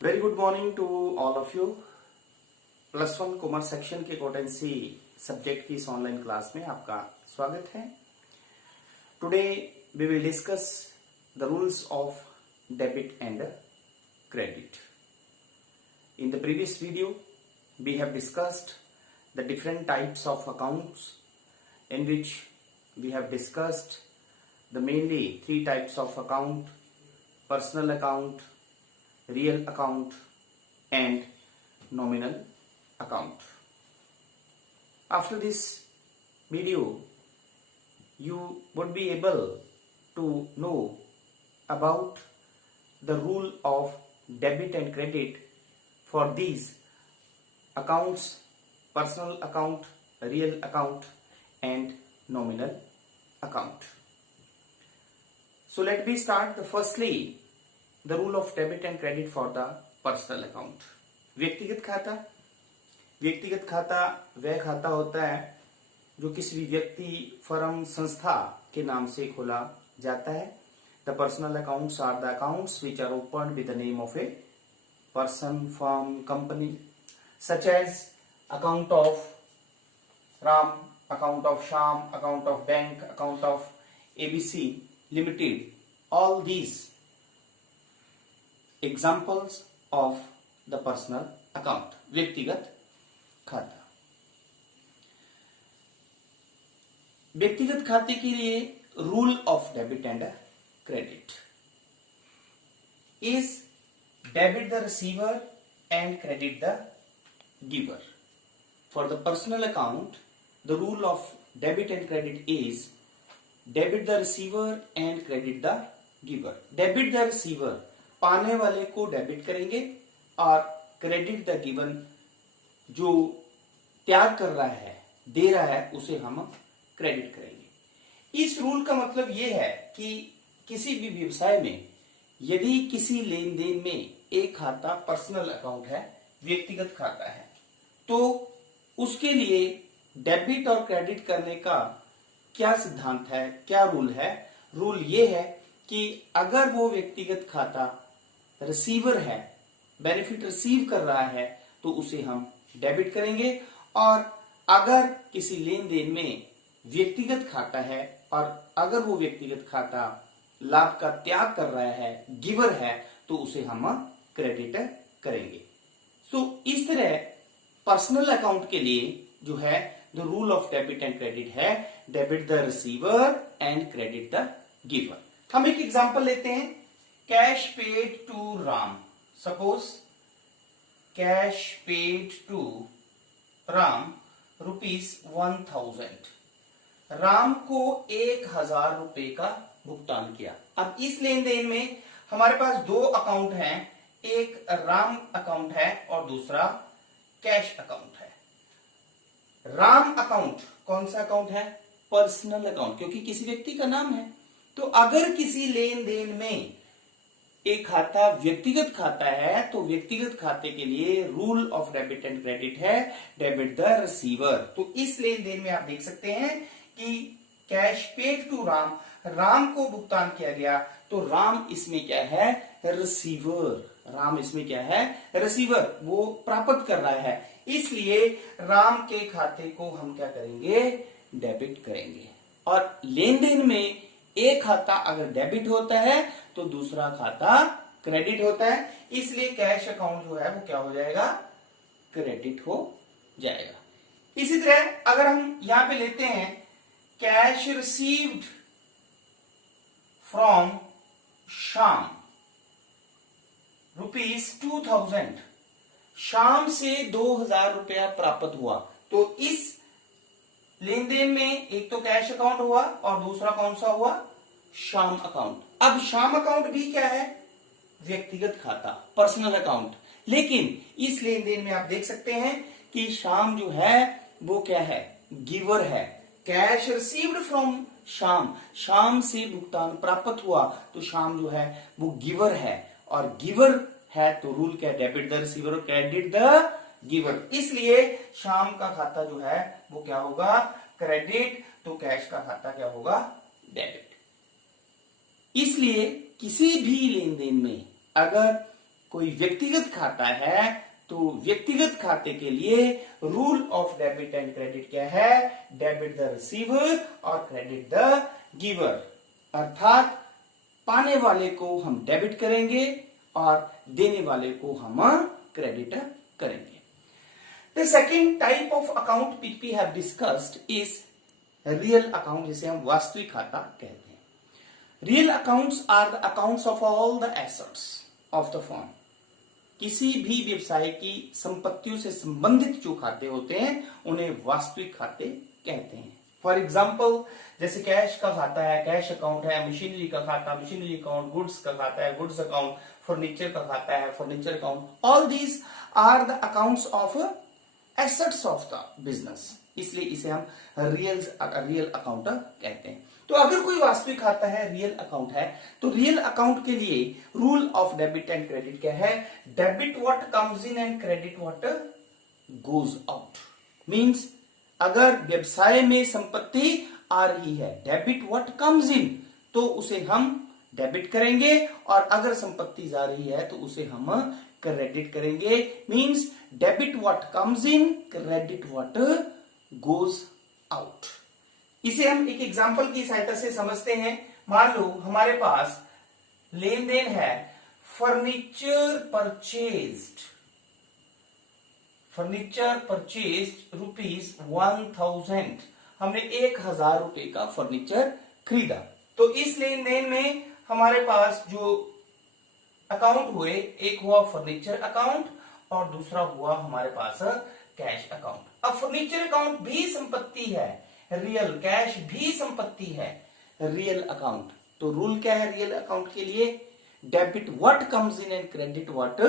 Very good morning to all of you. +1 commerce section के accountancy subject की इस online class में आपका स्वागत है। Today we will discuss the rules of debit and credit. In the previous video we have discussed the different types of accounts in which we have discussed the mainly 3 types of account: personal account, real account and nominal account. After this video you would be able to know about the rule of debit and credit for these accounts: personal account, real account and nominal account. So let me start firstly the rule of debit and credit for the personal account. व्यक्तिगत खाता वह खाता होता है जो किसी भी व्यक्ति, फर्म, संस्था के नाम से खोला जाता है। The personal accounts are the accounts which are opened with the name of a person, firm, company, such as account of Ram, account of Sham, account of bank, account of ABC Limited. All these examples of the personal account, व्यक्तिगत खाता। व्यक्तिगत खाते के लिए rule of debit and credit is debit the receiver and credit the giver. For the personal account the rule of debit and credit is debit the receiver and credit the giver. Debit the receiver, पाने वाले को debit करेंगे, और credit the given, जो त्याग कर रहा है, दे रहा है, उसे हम क्रेडिट करेंगे। इस रूल का मतलब यह है कि किसी भी व्यवसाय में यदि किसी लेन देन में एक खाता पर्सनल अकाउंट है, व्यक्तिगत खाता है, तो उसके लिए डेबिट और क्रेडिट करने का क्या सिद्धांत है, क्या रूल है? रूल ये है कि अगर वो व्यक्तिगत खाता रिसीवर है, बेनिफिट रिसीव कर रहा है, तो उसे हम डेबिट करेंगे, और अगर किसी लेन देन में व्यक्तिगत खाता है और अगर वो व्यक्तिगत खाता लाभ का त्याग कर रहा है, गिवर है, तो उसे हम क्रेडिट करेंगे। सो इस तरह पर्सनल अकाउंट के लिए जो है the rule of debit and credit है debit the receiver and credit the giver. हम एक एग्जांपल लेते हैं, cash paid to Ram. Suppose cash paid to Ram ₹1000। Ram को 1000 रुपए का भुगतान किया। अब इस लेन देन में हमारे पास 2 अकाउंट हैं, एक राम अकाउंट है और दूसरा कैश अकाउंट है। राम अकाउंट कौन सा अकाउंट है? पर्सनल अकाउंट, क्योंकि किसी व्यक्ति का नाम है। तो अगर किसी लेन देन में एक खाता व्यक्तिगत खाता है, तो व्यक्तिगत खाते के लिए rule of debit and credit है डेबिट द रिसीवर। तो इस लेन देन में आप देख सकते हैं कि cash paid to Ram, Ram को भुगतान किया गया, तो राम इसमें क्या है? रिसीवर। राम इसमें क्या है? रिसीवर, वो प्राप्त कर रहा है, इसलिए राम के खाते को हम क्या करेंगे? डेबिट करेंगे। और लेन देन में एक खाता अगर डेबिट होता है तो दूसरा खाता क्रेडिट होता है, इसलिए कैश अकाउंट जो है वो क्या हो जाएगा? क्रेडिट हो जाएगा। इसी तरह अगर हम यहां पे लेते हैं कैश रिसीव्ड फ्रॉम शाम ₹2000, शाम से 2000 रुपया प्राप्त हुआ, तो इस लेन देन में एक तो कैश अकाउंट हुआ और दूसरा कौन सा हुआ? शाम अकाउंट। अब शाम अकाउंट भी क्या है? व्यक्तिगत खाता, पर्सनल अकाउंट। लेकिन इस लेन देन में आप देख सकते हैं कि शाम जो है वो क्या है? गिवर है। कैश रिसीव्ड फ्रॉम शाम, शाम से भुगतान प्राप्त हुआ, तो शाम जो है वो गिवर है, और गिवर है तो रूल क्या? डेबिट द रिसीवर और क्रेडिट द गिवर। इसलिए शाम का खाता जो है वो क्या होगा? क्रेडिट। तो कैश का खाता क्या होगा? डेबिट। इसलिए किसी भी लेन देन में अगर कोई व्यक्तिगत खाता है तो व्यक्तिगत खाते के लिए rule of debit and credit क्या है? डेबिट द रिसीवर और क्रेडिट द गिवर, अर्थात पाने वाले को हम डेबिट करेंगे और देने वाले को हम क्रेडिट करेंगे। The second type of account which we have discussed is real account, जिसे हम वास्तविक खाता कहते हैं। Real accounts are the accounts of all the assets of the firm। किसी भी व्यवसाय की संपत्तियों से संबंधित जो खाते होते हैं उन्हें वास्तविक खाते कहते हैं। फॉर एग्जाम्पल, जैसे कैश का खाता है, कैश अकाउंट है, मशीनरी का खाता, मशीनरी अकाउंट, गुड्स का खाता है, गुड्स अकाउंट, फर्नीचर का खाता है, furniture account. All these are the accounts of assets of the business, इसलिए इसे हम रियल अकाउंट कहते हैं। तो अगर कोई वास्तविक खाता है, रियल अकाउंट है, तो रियल अकाउंट के लिए rule of debit and credit क्या है? Debit what comes in and credit what goes out. Means अगर व्यवसाय में संपत्ति आ रही है, डेबिट व्हाट कम्स इन, तो उसे हम डेबिट करेंगे, और अगर संपत्ति जा रही है तो उसे हम क्रेडिट करेंगे। Means debit what comes in, credit what goes out. इसे हम एक एग्जांपल की सहायता से समझते हैं। मान लो हमारे पास लेन देन है, फर्नीचर परचेज्ड ₹1000, हमने 1000 रुपए का फर्नीचर खरीदा। तो इस लेन देन में हमारे पास जो अकाउंट हुए, एक हुआ फर्नीचर अकाउंट और दूसरा हुआ हमारे पास कैश अकाउंट। अब फर्नीचर अकाउंट भी संपत्ति है, रियल कैश भी संपत्ति है, रियल अकाउंट। तो रूल क्या है रियल अकाउंट के लिए? Debit what comes in and credit what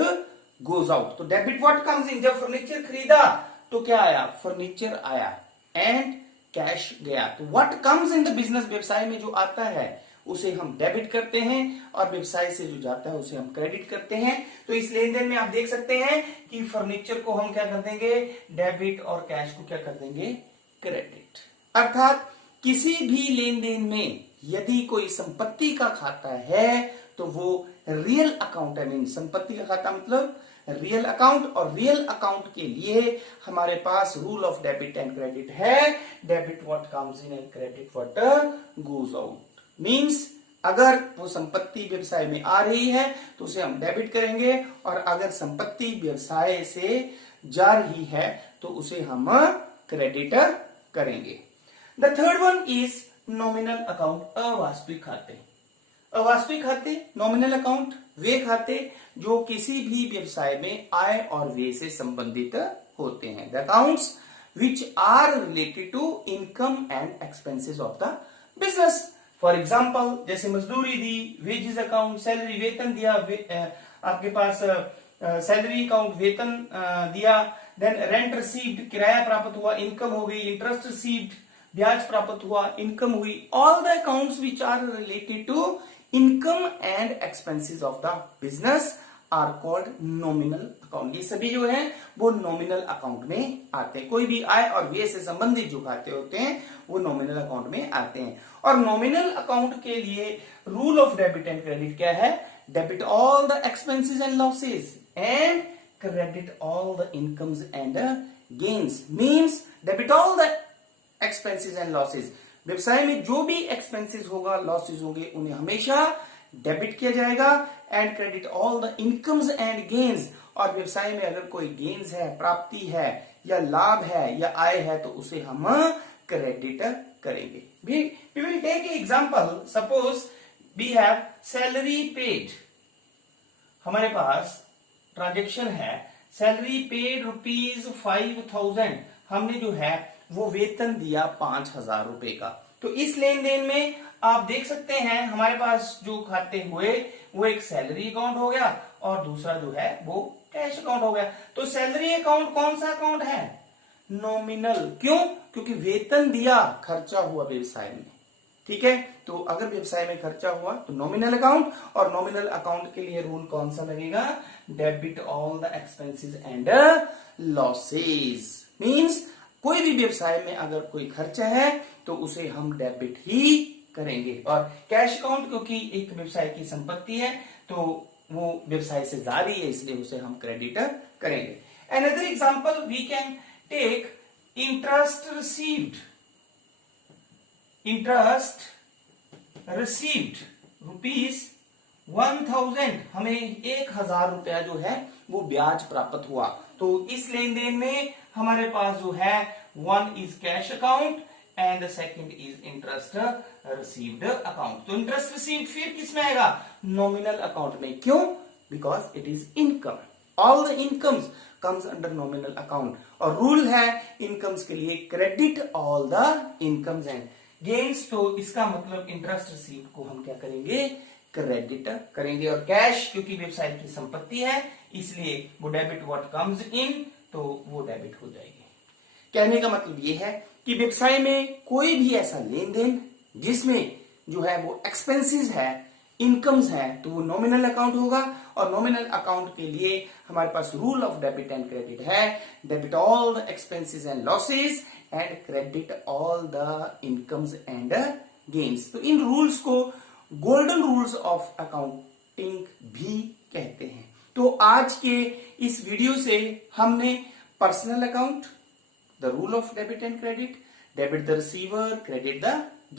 goes out. तो डेबिट व्हाट कम्स इन, जब फर्नीचर खरीदा तो क्या आया? फर्नीचर आया, एंड कैश गया। तो what comes in the business, व्यवसाय में जो आता है उसे हम डेबिट करते हैं, और व्यवसाय से जो जाता है उसे हम क्रेडिट करते हैं। तो इस लेन देन में आप देख सकते हैं कि फर्नीचर को हम क्या कर देंगे? डेबिट, और कैश को क्या कर देंगे? क्रेडिट। अर्थात किसी भी लेन देन में यदि कोई संपत्ति का खाता है तो वो रियल अकाउंट है। मीन संपत्ति का खाता मतलब रियल अकाउंट, और रियल अकाउंट के लिए हमारे पास rule of debit and credit है। Debit what comes in and credit what goes out. Means अगर वो संपत्ति व्यवसाय में आ रही है तो उसे हम डेबिट करेंगे, और अगर संपत्ति व्यवसाय से जा रही है तो उसे हम क्रेडिट करेंगे। The third one is nominal account, अवास्तविक खाते। अवास्तविक खाते, नॉमिनल अकाउंट, वे खाते जो किसी भी व्यवसाय में आय और व्यय से संबंधित होते हैं। The accounts which are related to income and expenses of the business. For example, जैसे मजदूरी दी, वेजेस अकाउंट, सैलरी वेतन दिया, आपके पास सैलरी अकाउंट वेतन दिया, देन रेंट रिसीव्ड, किराया प्राप्त हुआ, इनकम हो गई, इंटरेस्ट रिसीव्ड, ब्याज प्राप्त हुआ, इनकम हुई। All the accounts which are related to income and expenses of the business are called nominal account. ये सभी जो है वो नॉमिनल अकाउंट में आते हैं। कोई भी आय और व्यय से संबंधित जो खाते होते हैं वो नॉमिनल अकाउंट में आते हैं। और नॉमिनल अकाउंट के लिए rule of debit and credit क्या है? Debit all the expenses and losses and credit all the incomes and gains. Means debit all the expenses and losses, व्यवसाय में जो भी एक्सपेंसेस होगा, लॉसेस होंगे, उन्हें हमेशा डेबिट किया जाएगा। And credit all the incomes and gains, और व्यवसाय में अगर कोई गेन्स है, प्राप्ति है, या लाभ है, या आय है, तो उसे हम क्रेडिट करेंगे। We will take an example. Suppose we have salary paid. हमारे पास ट्रांजेक्शन है, सैलरी पेड ₹5000, हमने जो है वो वेतन दिया 5000 रुपए का। तो इस लेन देन में आप देख सकते हैं हमारे पास जो खाते हुए वो एक सैलरी अकाउंट हो गया, और दूसरा जो है वो कैश अकाउंट हो गया। तो सैलरी अकाउंट कौन सा अकाउंट है? नॉमिनल। क्यों? क्योंकि वेतन दिया, खर्चा हुआ व्यवसाय में। ठीक है, तो अगर व्यवसाय में खर्चा हुआ तो नॉमिनल अकाउंट, और नॉमिनल अकाउंट के लिए रूल कौन सा लगेगा? Debit all the expenses and losses. Means कोई भी व्यवसाय में अगर कोई खर्चा है तो उसे हम डेबिट ही करेंगे। और कैश अकाउंट क्योंकि एक व्यवसाय की संपत्ति है तो वो व्यवसाय से जारी है इसलिए उसे हम क्रेडिट करेंगे. Another example we can take interest received. Interest received ₹1000, हमें 1000 रुपया जो है वो ब्याज प्राप्त हुआ. तो इस लेन देन में हमारे पास जो है one is cash account and the second is interest received account. तो interest received फिर किस में आएगा? Nominal account में. क्यों? Because it is income. All the incomes comes under nominal account. और रूल है incomes के लिए credit all the incomes and gains. तो इसका मतलब interest received को हम क्या करेंगे? क्रेडिट करेंगे. और कैश क्योंकि व्यवसाय की संपत्ति है इसलिए वो डेबिट व्हाट कम्स इन, तो वो डेबिट हो जाएगी. कहने का मतलब ये है कि व्यवसाय में कोई भी ऐसा लेन देन जिसमें जो है वो एक्सपेंसेस है, इनकम्स है, तो वो नॉमिनल अकाउंट होगा. और नॉमिनल अकाउंट के लिए हमारे पास rule of debit and credit है. Debit all the expenses and losses and credit all the incomes and gains. तो इन रूल्स को गोल्डन रूल्स ऑफ अकाउंटिंग भी कहते हैं. तो आज के इस वीडियो से हमने personal account, the rule of debit and credit, debit the receiver, credit the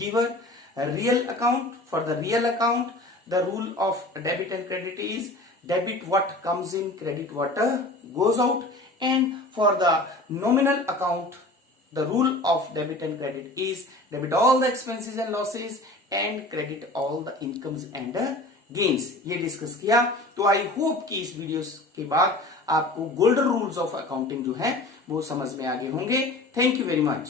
giver, real account, for the real account the rule of debit and credit is debit what comes in, credit what goes out. And for the nominal account the rule of debit and credit is debit all the expenses and losses and credit all the incomes and gains. ये discuss किया. तो I hope कि इस video के बाद आपको golden rules of accounting जो है वो समझ में आगे होंगे. Thank you very much.